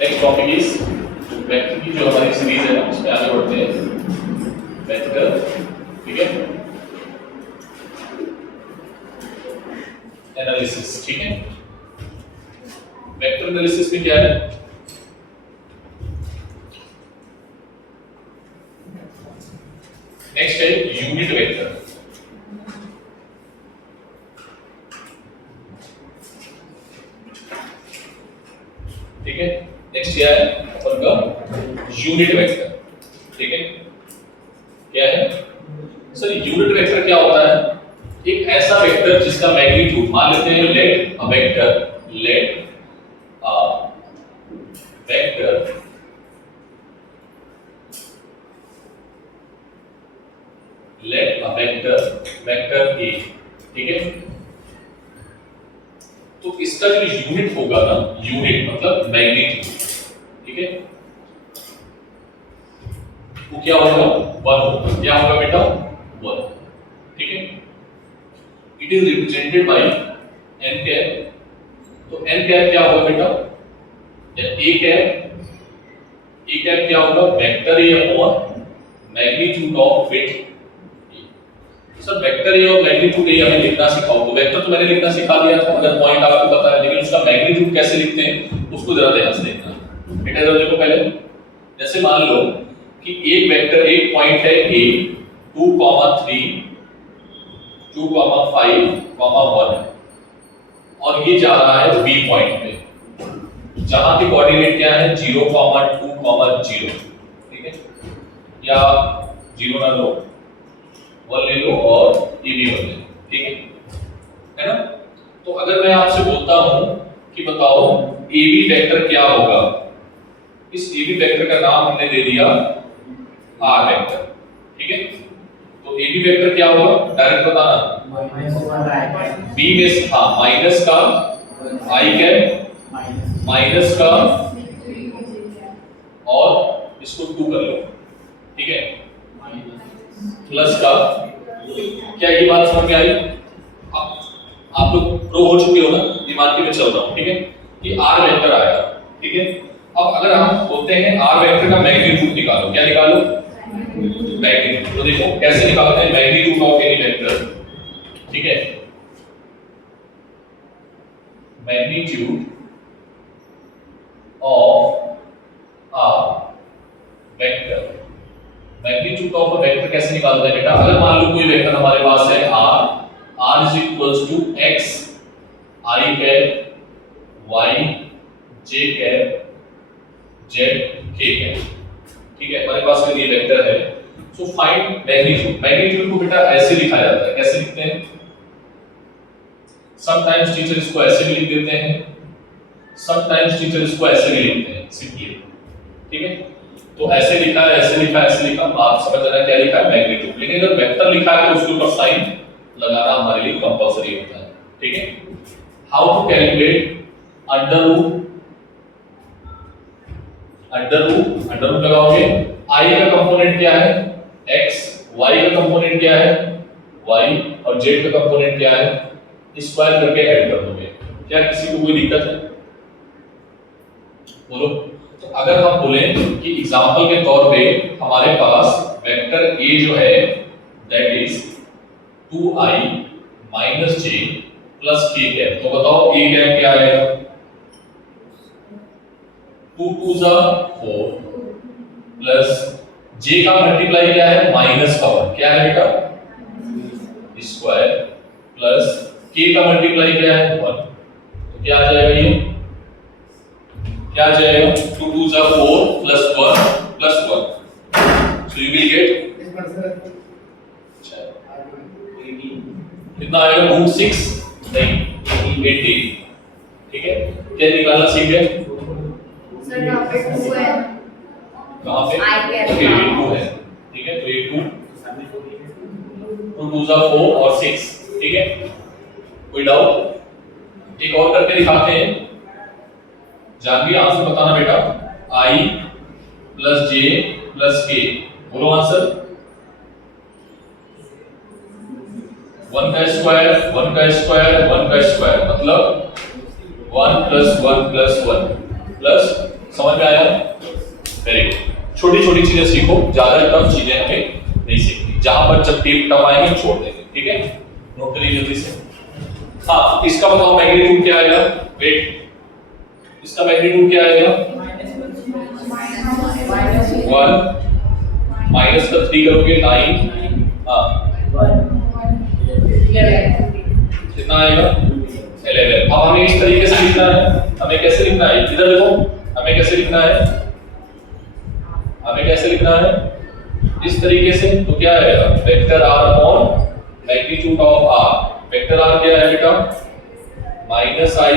Next topic is vector की जो हमारी सीरीज है ना उसमें आगे बढ़ते हैं। वेक्टर, ठीक है, एनालिसिस, ठीक है। वेक्टर एनालिसिस में क्या है? नेक्स्ट है यूनिट वेक्टर, ठीक है। नेक्स्ट क्या है अपन का? यूनिट वेक्टर, ठीक है। क्या है सर? यूनिट वेक्टर क्या होता है? एक ऐसा वेक्टर जिसका मैग्नीट्यूड, मान लेते हैं let a vector vector a, ठीक है। तो इसका जो यूनिट होगा ना, यूनिट मतलब मैग्नीट्यूड, ठीक है, वो क्या होगा? 1 होगा। क्या होगा बेटा? 1, ठीक है। It is represented by n cap. तो n कैप क्या होगा बेटा? या a कैप क्या होगा? Vector a upon magnitude of width. Sir vector A और मैग्नीट्यूड ए हमें लिखना सिखाओ। तो वेक्टर तो मैंने लिखना सिखा दिया था, अगर पॉइंट आपको पता है, लेकिन उसका मैग्नीट्यूड कैसे लिखते हैं उसको जरा ध्यान से देखना बेटा। जरा देखो पहले, जैसे मान लो कि एक वेक्टर, एक पॉइंट है ए 2, 3, 2, 5, 1 और ये जा रहा है बी पॉइंट पे, जहां के कोऑर्डिनेट क्या है? 0, 2, 0, ठीक है। या 0 ना लो, 1 ले लो और ये भी 1 ले लो, ठीक है ना। तो अगर मैं आपसे बोलता हूं कि बताओ ए बी वेक्टर क्या होगा, इस ए बी वेक्टर का नाम हमने दे दिया आर वेक्टर, ठीक है। तो ए बी वेक्टर क्या होगा? डायरेक्ट बताना। बी में हाँ माइनस का आई कैप, माइनस का और इसको 2 कर लो, ठीक है, प्लस का। क्या ये बात समझ में आई? आप लोग प्रो हो चुके हो ना, ये मान के मैं चल रहा हूं, ठीक है, कि आर वेक्टर आया, ठीक है। अब अगर हम बोलते हैं आर वेक्टर का मैग्नीट्यूड निकालो, क्या निकालो? मैग्नीट्यूड। तो देखो कैसे निकालते हैं मैग्नीट्यूड ऑफ एनी वेक्टर, ठीक है। Magnitude of r vector, magnitude of a vector कैसे निकालते हैं बेटा? अगर मान लो कोई वेक्टर हमारे पास है r is equals to x i cap y j cap z k cap, ठीक है। हमारे पास अगर ये वेक्टर है, सो फाइंड मैग्नीट्यूड। मैग्नीट्यूड को बेटा ऐसे लिखा जाता है, कैसे लिखते हैं? समटाइम्स टीचर इसको ऐसे भी लिख देते हैं, समटाइम्स टीचर इसको ऐसे भी लिखते हैं सिंपली, ठीक है। तो ऐसे लिखा है, ऐसे लिखा है, ऐसे लिखा, आप समझ रहे हैं क्या लिखा है? मैग्नीट्यूड। लेकिन अगर वेक्टर लिखा है तो उसके ऊपर साइन लगाना हमारे लिए कंपलसरी होता है, ठीक है। How to calculate? Under root लगाओगे। i का कंपोनेंट क्या है? x, y का कंपोनेंट क्या है? y और z का कंपोनेंट क्या है? स्क्वायर करके ऐड कर दोगे। क्या किसी को कोई दिक्कत है? बोलो। तो अगर हम बोलें कि एग्जांपल के तौर पे हमारे पास वेक्टर a जो है that is 2i - j + k cap, तो बताओ a कैप क्या आएगा? 2 2 4 प्लस j का मल्टीप्लाई क्या है? -1 क्या है बेटा? स्क्वायर प्लस k का मल्टीप्लाई क्या है? 1। तो क्या आ जाएगा ये? क्या आ जाएगा? 2 2 4 + 1 + 1, so you will get कितना आएगा? √6 नहीं 80, ठीक है। क्या निकालना सीख गए? सर यहाँ पे 2 है, कहाँ पे? ओके ये 2 है, ठीक है। तो ये 2 2 4 और 6, ठीक है। कोई डाउट? एक और करके दिखाते हैं, जानवी आंसर बताना बेटा। i + j + k, बोलो आंसर। 1 का स्क्वायर 1 का स्क्वायर 1 का स्क्वायर मतलब 1 + 1 + 1 + समझ में आया? Very good. छोटी छोटी चीजें सीखो, ज्यादा टफ चीजें हमें नहीं सीखनी। जहां पर जब टफ आएंगे छोड़ देंगे, ठीक है? नोट करिए जल्दी से। हाँ, इसका बताओ मैग्नीट्यूड क्या आएगा? वेट, इसका मैग्नीट्यूड क्या आएगा? 1 माइनस का 3 करोगे 9, हाँ कितना आएगा? 11। अब हमें इस तरीके से लिखना है। हमें कैसे लिखना है? इधर देखो, हमें कैसे लिखना है? हमें कैसे लिखना है? इस तरीके से। तो क्या आएगा? Vector r upon magnitude of r। Vector r क्या है बेटा? माइनस i,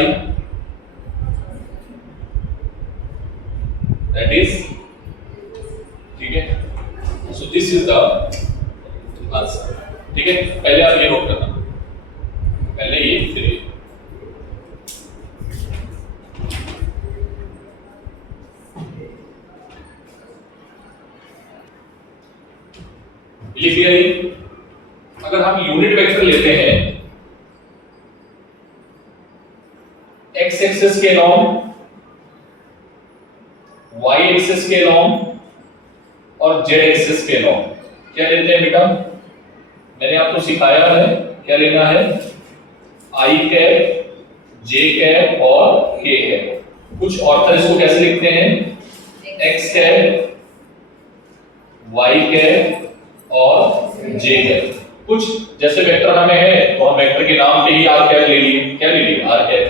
दैट इज, ठीक है? So this is the answer, ठीक है? पहले आप ये नोट करना, पहले ये फिर ये। लिख लिया ये? अगर हम यूनिट वेक्टर लेते हैं x एक्सिस के लॉन्ग, y एक्सिस के लॉन्ग और z एक्सिस के लॉन्ग, क्या लेते हैं बेटा? मैंने आपको सिखाया है क्या लेना है? i कैप, j कैप और k कैप। कुछ ऑथर इसको कैसे लिखते हैं? x कैप, y कैप और j कैप। कुछ जैसे वेक्टर हमें है तो हम वेक्टर के नाम पे ही r कैप ले लिए। क्या ले लिए? r cap.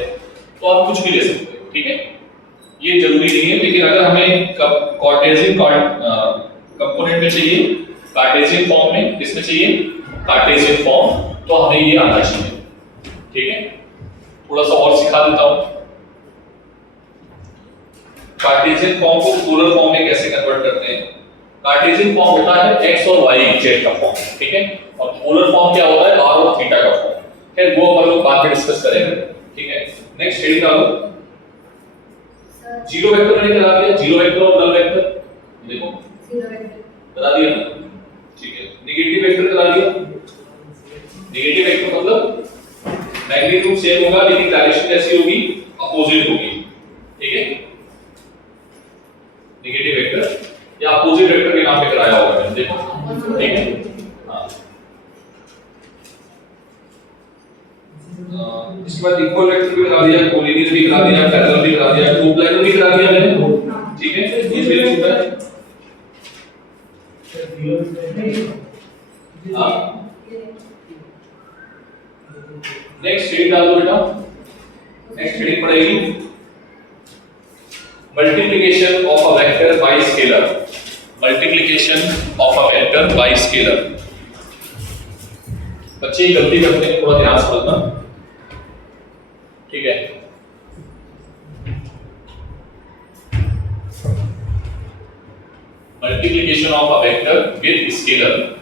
तो आप कुछ भी ले सकते हो, ठीक है? ये जरूरी नहीं है, लेकिन अगर हमें कार्टेशियन कंपोनेंट में चाहिए, कार्टेशियन फॉर्म में, किसमें चाहिए? कार्टेशियन फॉर्म, तो हमें ये आना चाहिए, ठीक है? थोड़ा सा और सिखा देता हूं। कार्टेशियन फॉर्म को पोलर फॉर्म में कैसे कन्वर्ट करते हैं? कार्टेशियन फॉर्म होता है x और y z का फॉर्म, ठीक है? और पोलर फॉर्म क्या होता है? r और थीटा का फॉर्म। खैर वो अपन लोग बाद में डिस्कस करेंगे, ठीक है? नेक्स्ट हेडिंग डालो। जीरो वेक्टर मैंने करा दिया, जीरो वेक्टर और नल वेक्टर देखो जीरो वेक्टर करा दिया ना, ठीक है? नेगेटिव वेक्टर करा दिया। नेगेटिव वेक्टर मतलब मैग्नीट्यूड सेम होगा लेकिन डायरेक्शन कैसी होगी? अपोजिट होगी, ठीक है? नेगेटिव वेक्टर या अपोजिट वेक्टर के नाम पे कराया होगा मैंने, देखो, ठीक है? हाँ, इसके बाद इक्वल वेक्टर भी करा दिया, कोलिनियर भी करा दिया, पैरेलल भी करा दिया, टू प्लानर भी करा दिया मैंने, ठीक है? ये मेरे छूटा है। हाँ, नेक्स्ट हेडिंग डाल दो बेटा। नेक्स्ट हेडिंग पड़ेगी multiplication of a vector by scalar. Multiplication of a vector by scalar. बच्चे ये गलती करते हैं, थोड़ा ध्यान से समझना, ठीक है? Multiplication of a vector with scalar.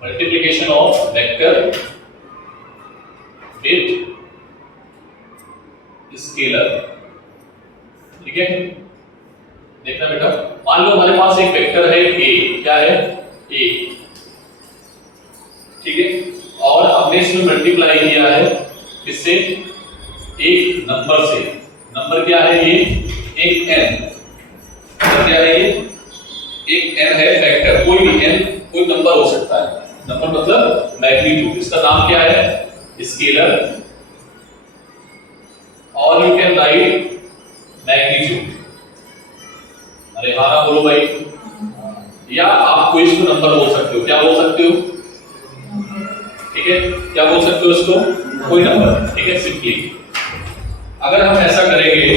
Multiplication of vector with scalar, ठीक है? देखना बेटा, मान लो हमारे पास एक वेक्टर है a, क्या है? a, ठीक है? और हमने इसमें मल्टीप्लाई किया है किससे? एक नंबर से। नंबर क्या है ये? एक n। नंबर क्या है ये? एक n है वेक्टर, कोई भी n, कोई नंबर हो सकता है। नंबर मतलब मैग्नीट्यूड। इसका नाम क्या है? स्केलर, और यू कैन राइट मैग्नीट्यूड। अरे हाँ ना बोलो भाई। या आप कोई इसको नंबर बोल सकते हो। क्या बोल सकते हो? ठीक है, क्या बोल सकते हो इसको? कोई नंबर, ठीक है? सिंपली अगर हम ऐसा करेंगे,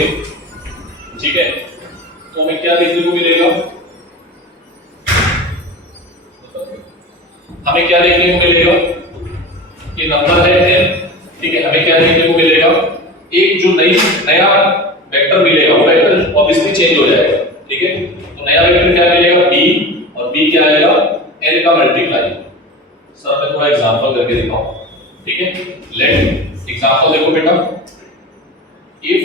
ठीक है, तो हमें क्या देखने को मिलेगा? हमें क्या देखने को मिलेगा? ये नंबर है n, ठीक है? हमें क्या देखने को मिलेगा? एक जो नया वेक्टर मिलेगा, वो वेक्टर ऑब्वियसली चेंज हो जाएगा, ठीक है? तो नया वेक्टर क्या मिलेगा? b, और b क्या आएगा? n का मल्टीप्लाई। सर मैं थोड़ा एग्जांपल करके दिखाऊं, ठीक है? लेट एग्जांपल देखो बेटा, इफ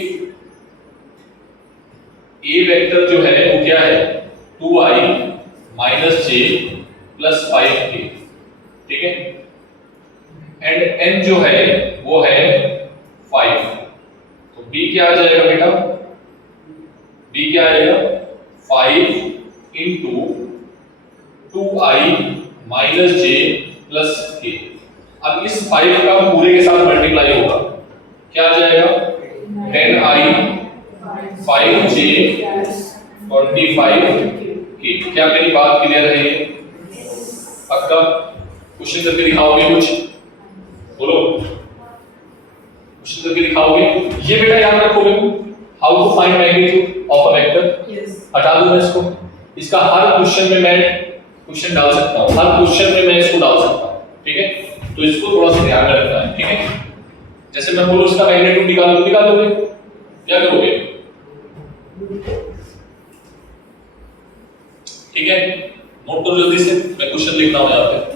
ए वेक्टर जो है वो क्या है 2i माइनस जे प्लस 5k, ठीक है, एंड n जो है वो है 5, तो b क्या आ जाएगा बेटा, b क्या आएगा 5 इंटू 2i माइनस जे प्लस k। अब इस 5 का पूरे के साथ मल्टीप्लाई होगा, क्या आ जाएगा 10i 5j 25k। क्या मेरी बात क्लियर है? ये पक्का क्वेश्चन करके दिखाओगे? कुछ बोलो, क्वेश्चन करके दिखाओगे? ये बेटा याद रखोगे, how to find magnitude of a vector. हटा दूं मैं इसको, इसका हर क्वेश्चन में मैं क्वेश्चन डाल सकता हूं, हर क्वेश्चन में मैं इसको डाल सकता हूं, ठीक है, तो इसको थोड़ा सा ध्यान में रखना है, ठीक है। जैसे मैं बोलूं इसका मैग्नीट्यूड निकालोगे, क्या करोगे? ठीक है, नोट करो जल्दी से, मैं क्वेश्चन लिख रहा हूं यहां पे।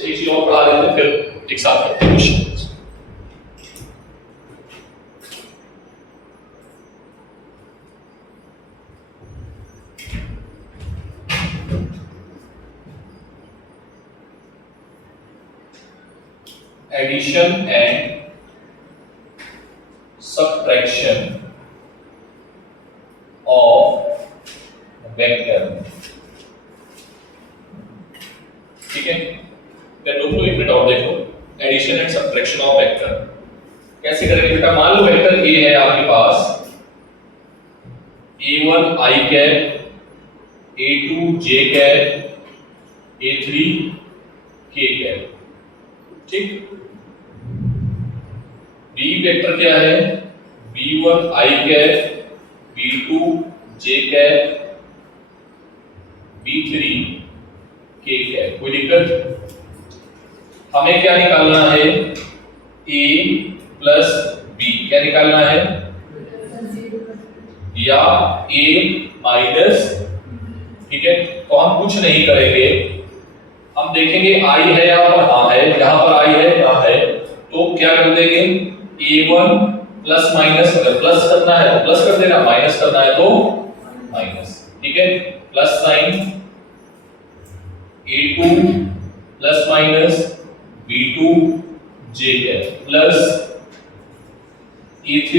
एक चीज और पढ़ा देते हैं, फिर एक साथ करते हैं question. Addition and subtraction of vector, ठीक है। फिर लोग एक मिनट और देखो, addition and subtraction of vector कैसे करेंगे बेटा। मान लो वेक्टर ए है आपके पास, a1 i cap, a2 j cap, a3 k cap, ठीक। b वेक्टर क्या है, b1 i cap, b2 j cap, b3 k cap. कोई दिक्कत? हमें क्या निकालना है, a प्लस b, क्या निकालना है, या a माइनस, ठीक है। तो हम कुछ नहीं करेंगे, हम देखेंगे i है यहाँ पर, हाँ है, यहाँ पर i है, यहाँ है, तो क्या कर देंगे, a1 प्लस माइनस, अगर प्लस करना है तो प्लस कर देना, माइनस करना है तो माइनस, ठीक है। Plus sign a2 plus minus b2 j cap plus a3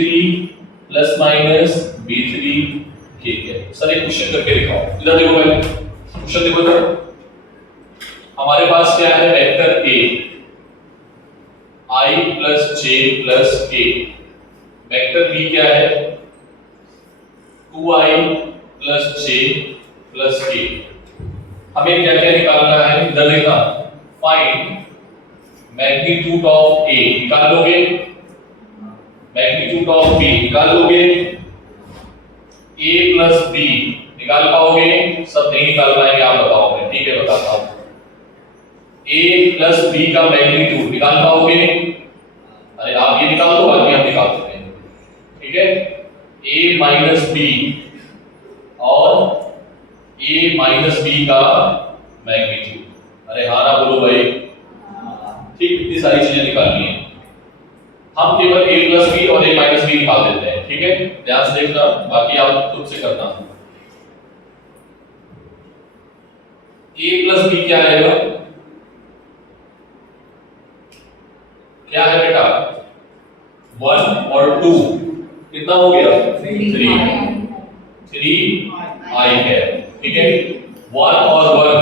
plus minus b3 k cap. Sir एक क्वेश्चन करके दिखाओ, इधर देखो, पहले क्वेश्चन देखो इधर। हमारे पास क्या है, vector a i plus j plus k, vector b क्या है 2i plus j plus k। हमें क्या क्या निकालना है, इधर देखना, फाइंड मैग्नीट्यूड ऑफ a, निकाल लोगे, मैग्नीट्यूड ऑफ b निकाल लोगे, a प्लस b निकाल पाओगे? सब नहीं निकाल पाएंगे, आप बताओ, मैं ठीक है बताता हूं। a प्लस b का मैग्नीट्यूड निकाल पाओगे? अरे आप ये निकाल दो, बाकी हम निकाल सकते हैं, ठीक है। a माइनस b और a माइनस b का मैग्नीट्यूड, अरे हाँ ना बोलो भाई, ठीक, इतनी सारी चीजें निकालनी है। हम केवल a प्लस b और a माइनस b निकाल देते हैं, ठीक है, ध्यान से देखना, बाकी आप खुद से करना। a प्लस b क्या आएगा, क्या है बेटा 1 और 2, कितना हो गया 3i है, ठीक है। 1 और 1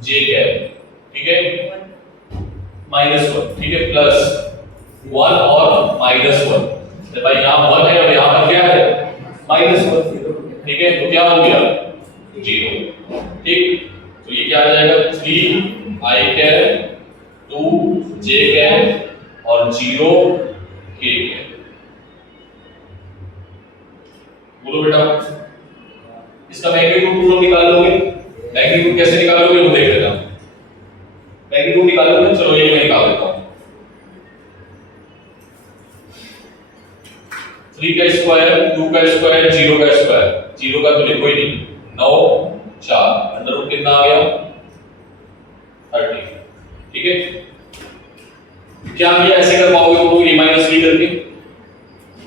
j कैप, ठीक है, -1, ठीक है, प्लस 1 और -1, तो भाई यहाँ 1 है और यहाँ पर क्या है -1, ठीक है, तो क्या हो गया 0, ठीक। तो ये क्या आ जाएगा 3i कैप 2 j कैप और 0 k कैप। बोलो बेटा, इसका मैग्नीट्यूड तुम लोग निकाल लोगे, मैग्नीट्यूड कैसे निकालोगे वो देख लेना, मैग्नीट्यूड निकालोगे, चलो ये मैं निकाल देता हूं। 3 का स्क्वायर, 2 का स्क्वायर, 0 का स्क्वायर, 0 का तो लिखो ही नहीं, 9 4 अंडर रूट कितना आ गया 30, ठीक है। क्या किया ऐसे कर पाओगे तुम लोग a माइनस बी करके?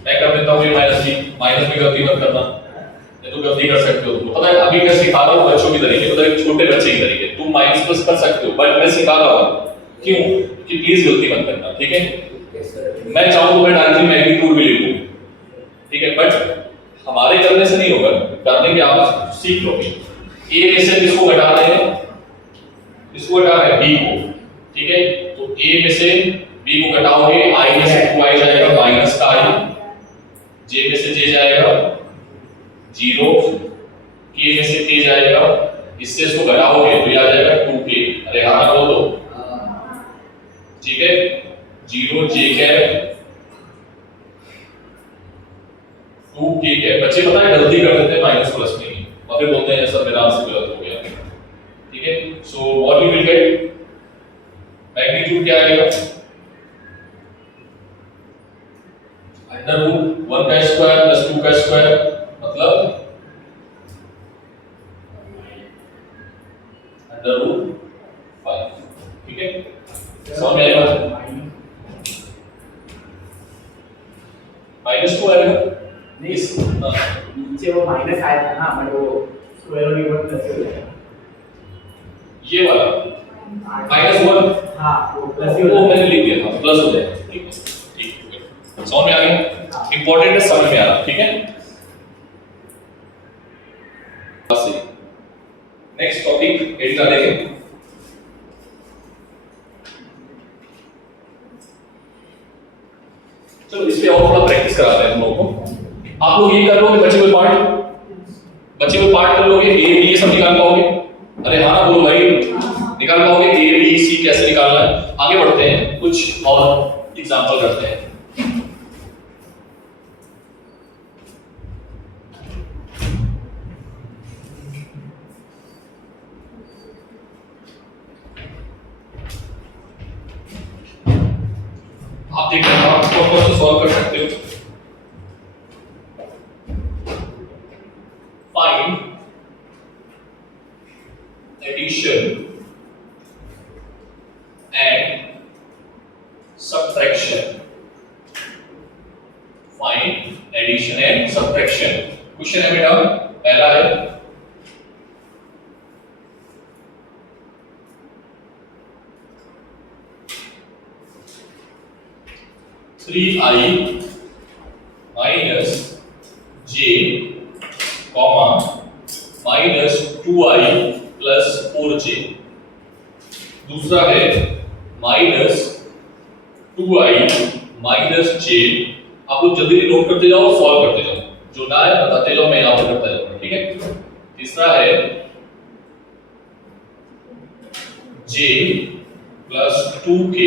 मैं कर देता हूँ a माइनस बी, माइनस में गलती मत करना, नहीं तो गलती कर सकते हो। तुमको पता है अभी मैं सिखा रहा हूँ बच्चों की तरीके, मतलब एक छोटे बच्चे की तरीके, तुम माइनस प्लस कर सकते हो बट मैं सिखा रहा हूँ क्यों कि प्लीज गलती मत करना, ठीक है। मैं चाहूँ तो मैं डायरेक्टली मैग्नीट्यूड भी ले लूँ, ठीक है, बट हमारे करने से नहीं होगा, करने के आप सीख लोगे। a में से किसको घटा रहे हैं? इसको घटा रहे हैं b को, ठीक है। तो a में से b को घटाओगे, i में से 2i जाएगा माइनस का i, j में से j जाएगा 0, k में से k जाएगा, इससे इसको घटाओगे तो ये आ जाएगा 2k। अरे हाँ बोल दो, ठीक है। 0 j कैप 2k कैप। बच्चे पता है गलती कर देते हैं माइनस प्लस में ही और फिर बोलते हैं सर मेरा आंसर गलत हो गया, ठीक है। So what you will get, magnitude क्या आएगा? अंडर रूट 1 का स्क्वायर प्लस 2 का स्क्वायर, मतलब अंडर रूट 5, ठीक है। समझ में आएगा? -2 आएगा नहीं, नीचे वो माइनस आया था ना, बट वो स्क्वायर होने के बाद प्लस हो जाएगा। ये वाला -1, हाँ वो प्लस ही हो वो जाएगा। मैंने लिख दिया था, प्लस हो जाएगा, ठीक है, ठीक है। समझ में आ गया? इंपॉर्टेंट है, समझ में आ रहा, ठीक है। नेक्स्ट टॉपिक एड कर लेंगे। चलो इस पे और थोड़ा प्रैक्टिस कराते हैं हम लोगों को। आप लोग ये कर लोगे बचे हुए पार्ट कर लोगे, ए बी सब निकाल पाओगे? अरे हाँ बोलो भाई, निकाल पाओगे? ए बी सी कैसे निकालना है? आगे बढ़ते हैं, कुछ और एग्जांपल करते हैं। आप देख रहे हो आप कौन से सॉल्व कर सकते हो। Find addition and subtraction, find addition and subtraction. Question है बेटा, पहला है 3i minus j comma minus 2i plus 4j। दूसरा है minus 2i minus j। आप लोग जल्दी नोट करते जाओ, सॉल्व करते जाओ, जो ना है बताते जाओ, मैं यहाँ पे करता जाऊंगा, ठीक है। तीसरा है j plus 2k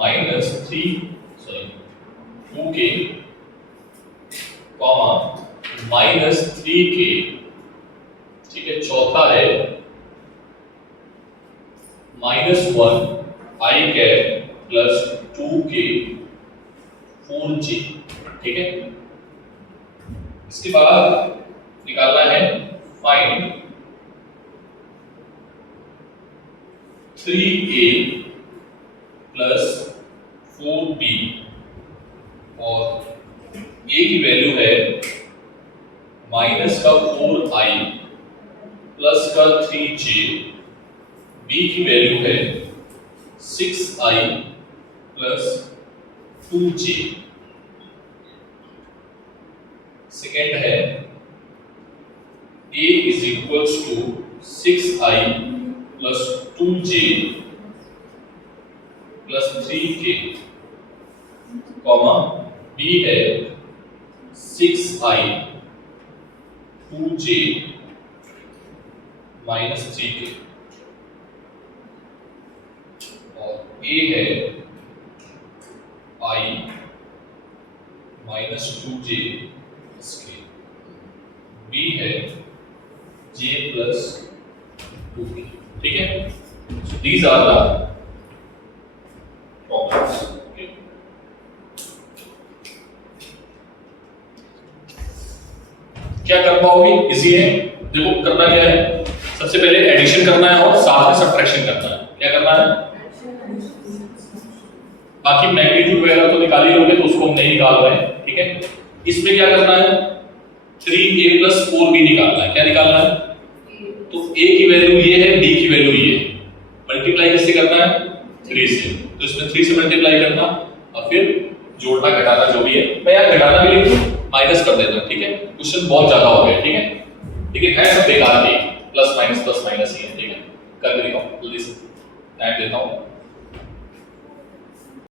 minus 2k comma minus 3k, ठीक है। चौथा है -1 i cap plus 2k 4j, ठीक है। इसके बाद निकालना है फाइंड 3a प्लस 4b, और a की वैल्यू है माइनस का 4i प्लस का 3j, b की वैल्यू है 6i प्लस 2j। सेकेंड है a is equals to 6i plus 2j plus 3k, comma b है 6i 2j माइनस 3k, और a है i minus 2j plus k, b है j plus 2k, ठीक है। So these are the problems. क्या कर पाओगे? इजी है। देखो करना क्या है, सबसे पहले एडिशन करना है और साथ में सब्ट्रैक्शन करना है। क्या करना करना है, बाकी मैग्नीट्यूड वगैरह तो निकाल ही लोगे तो उसको हम नहीं निकाल रहे हैं, ठीक है। इसमें क्या करना है, 3a + 4b निकालना है। क्या निकालना है, तो a की वैल्यू ये है, b की वैल्यू ये है, मल्टीप्लाई किससे करना है, 3 से, तो इसमें 3 से मल्टीप्लाई करना और फिर जोड़ना घटाना जो भी है, मैं यहाँ घटाना भी लिख दूं, माइनस कर देता हूं, ठीक है। क्वेश्चन बहुत ज्यादा हो गया, ठीक है, लेकिन है सब बेकार के, प्लस माइनस ही है, ठीक है। करके दिखाओ जल्दी से, टाइम देता हूं।